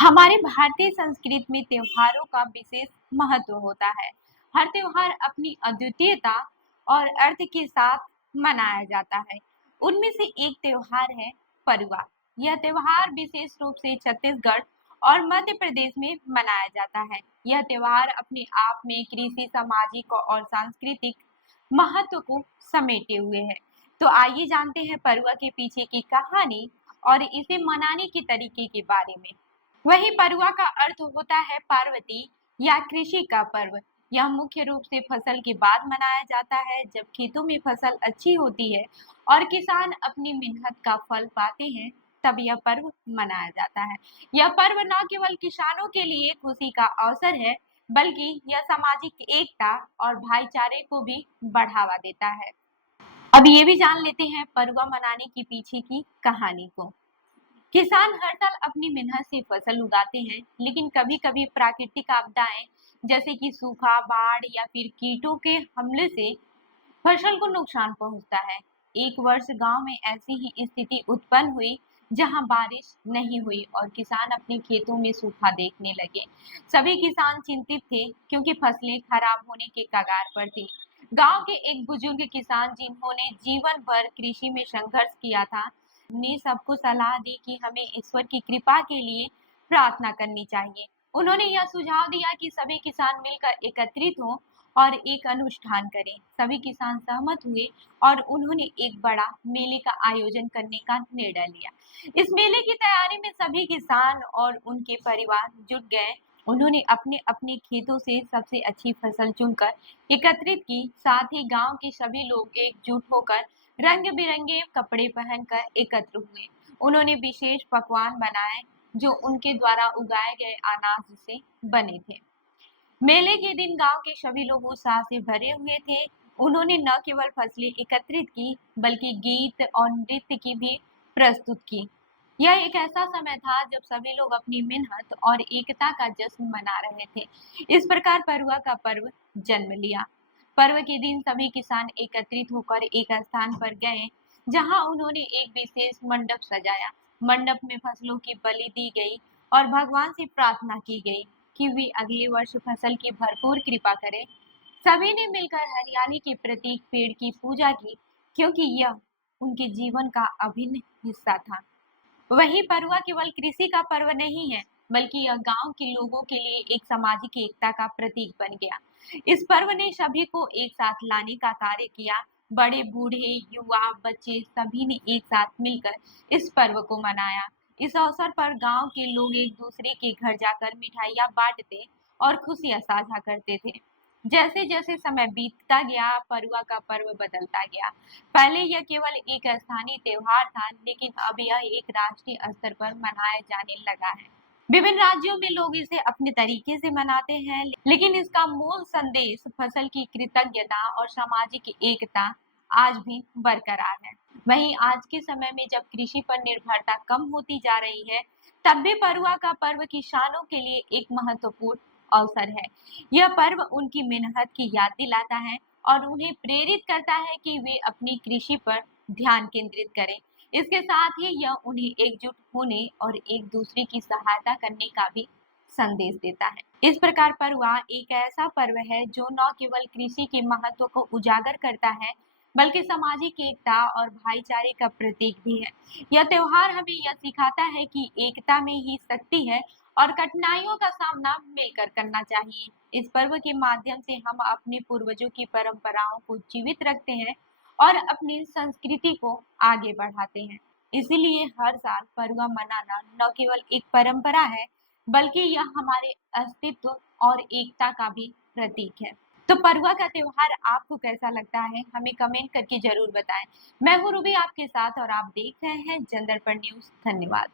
हमारे भारतीय संस्कृति में त्योहारों का विशेष महत्व होता है। हर त्योहार अपनी अद्वितीयता और अर्थ के साथ मनाया जाता है। उनमें से एक त्योहार है परुआ। यह त्योहार विशेष रूप से छत्तीसगढ़ और मध्य प्रदेश में मनाया जाता है। यह त्योहार अपने आप में कृषि, सामाजिक और सांस्कृतिक महत्व को समेटे हुए है। तो आइए जानते हैं परुआ के पीछे की कहानी और इसे मनाने के तरीके के बारे में। वही परुआ का अर्थ होता है पार्वती या कृषि का पर्व। यह मुख्य रूप से फसल के बाद मनाया जाता है, जब खेतों में फसल अच्छी होती है और किसान अपनी मेहनत का फल पाते हैं, तब यह पर्व मनाया जाता है। यह पर्व न केवल किसानों के लिए खुशी का अवसर है, बल्कि यह सामाजिक एकता और भाईचारे को भी बढ़ावा देता है। अब ये भी जान लेते हैं परुआ मनाने के पीछे की कहानी को। किसान हर साल अपनी मेहनत से फसल उगाते हैं, लेकिन कभी-कभी प्राकृतिक आपदाएं जैसे कि सूखा, बाढ़ या फिर कीटों के हमले से फसल को नुकसान पहुंचता है। एक वर्ष गांव में ऐसी ही स्थिति उत्पन्न हुई, जहां बारिश नहीं हुई और किसान अपने खेतों में सूखा देखने लगे। सभी किसान चिंतित थे, क्योंकि फसलें खराब होने के कगार पर थी। गांव के एक बुजुर्ग किसान, जिन्होंने जीवन भर कृषि में संघर्ष किया था, ने सबको सलाह दी कि हमें ईश्वर की कृपा के लिए प्रार्थना करनी चाहिए। उन्होंने यह सुझाव दिया कि सभी किसान मिलकर एकत्रित हों और एक अनुष्ठान करें। सभी किसान सहमत हुए और उन्होंने एक बड़ा मेले का आयोजन करने का निर्णय लिया। इस मेले की तैयारी में सभी किसान और उनके परिवार जुट गए। उन्होंने अपने अपने खेतों से सबसे अच्छी फसल चुनकर एकत्रित की। साथ ही गांव के सभी लोग एकजुट होकर रंग बिरंगे कपड़े पहनकर एकत्र हुए। उन्होंने विशेष पकवान बनाए, जो उनके द्वारा उगाए गए अनाज से बने थे। मेले के दिन गांव के सभी लोग उत्साह से भरे हुए थे। उन्होंने न केवल फसलें एकत्रित की, बल्कि गीत और नृत्य की भी प्रस्तुत की। यह एक ऐसा समय था जब सभी लोग अपनी मेहनत और एकता का जश्न मना रहे थे। इस प्रकार परुआ का पर्व जन्म लिया। पर्व के दिन सभी किसान एकत्रित होकर एक स्थान पर गए, जहां उन्होंने एक विशेष मंडप सजाया। मंडप में फसलों की बलि दी गई और भगवान से प्रार्थना की गई कि वे अगले वर्ष फसल की भरपूर कृपा करें। सभी ने मिलकर हरियाली के प्रतीक पेड़ की पूजा की, क्योंकि यह उनके जीवन का अभिन्न हिस्सा था। वही परुआ केवल कृषि का पर्व नहीं है, बल्कि यह गांव के लोगों के लिए एक सामाजिक एकता का प्रतीक बन गया। इस पर्व ने सभी को एक साथ लाने का कार्य किया। बड़े, बूढ़े, युवा, बच्चे सभी ने एक साथ मिलकर इस पर्व को मनाया। इस अवसर पर गांव के लोग एक दूसरे के घर जाकर मिठाइयाँ बांटते और खुशियां साझा करते थे। जैसे जैसे समय बीतता गया, परुआ का पर्व बदलता गया। पहले यह केवल एक स्थानीय त्योहार था, लेकिन अब यह एक राष्ट्रीय स्तर पर मनाया जाने लगा है। विभिन्न राज्यों में लोग इसे अपने तरीके से मनाते हैं, लेकिन इसका मूल संदेश फसल की कृतज्ञता और सामाजिक एकता आज भी बरकरार है। वहीं आज के समय में जब कृषि पर निर्भरता कम होती जा रही है, तब भी परुआ का पर्व किसानों के लिए एक महत्वपूर्ण अवसर है। यह पर्व उनकी मेहनत की याद दिलाता है और उन्हें प्रेरित करता है कि वे अपनी कृषि पर ध्यान केंद्रित करें। इसके साथ ही यह उन्हें एकजुट होने और एक दूसरे की सहायता करने का भी संदेश देता है। इस प्रकार परुआ एक ऐसा पर्व है जो न केवल कृषि के महत्व को उजागर करता है, बल्कि सामाजिक एकता और भाईचारे का प्रतीक भी है। यह त्योहार हमें यह सिखाता है कि एकता में ही शक्ति है और कठिनाइयों का सामना मिलकर करना चाहिए। इस पर्व के माध्यम से हम अपने पूर्वजों की परंपराओं को जीवित रखते हैं और अपनी संस्कृति को आगे बढ़ाते हैं। इसीलिए हर साल परुआ मनाना न केवल एक परंपरा है, बल्कि यह हमारे अस्तित्व और एकता का भी प्रतीक है। तो परुआ का त्योहार आपको कैसा लगता है, हमें कमेंट करके जरूर बताएं। मैं हूँ रूबी आपके साथ और आप देख रहे हैं जनदर्पण न्यूज। धन्यवाद।